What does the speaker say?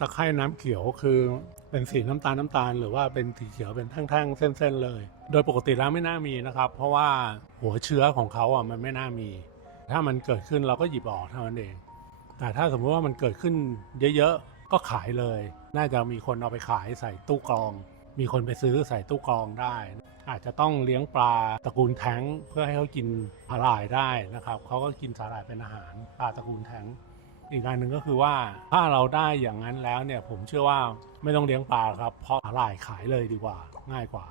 ตะไคร่น้ำเขียวคือเป็นสีน้ำตาลหรือว่าเป็นสีเขียวเป็นแท่งๆเส้นๆเลยโดยปกติแล้วไม่น่ามีนะครับเพราะว่าหัวเชื้อของเขาอ่ะมันไม่น่ามีถ้ามันเกิดขึ้นเราก็หยิบออกเท่านั้นเองแต่ถ้าสมมติว่ามันเกิดขึ้นเยอะๆก็ขายเลยน่าจะมีคนเอาไปขายใส่ตู้กรองมีคนไปซื้อใส่ตู้กรองได้อาจจะต้องเลี้ยงปลาตระกูลแท้งเพื่อให้เขากินสาหร่ายได้นะครับเขาก็กินสาหร่ายเป็นอาหารปลาตระกูลแท้งอีกอันหนึ่งก็คือว่าถ้าเราได้อย่างนั้นแล้วเนี่ยผมเชื่อว่าไม่ต้องเลี้ยงปลาครับเพราะสาหร่ายขายเลยดีกว่าง่ายกว่า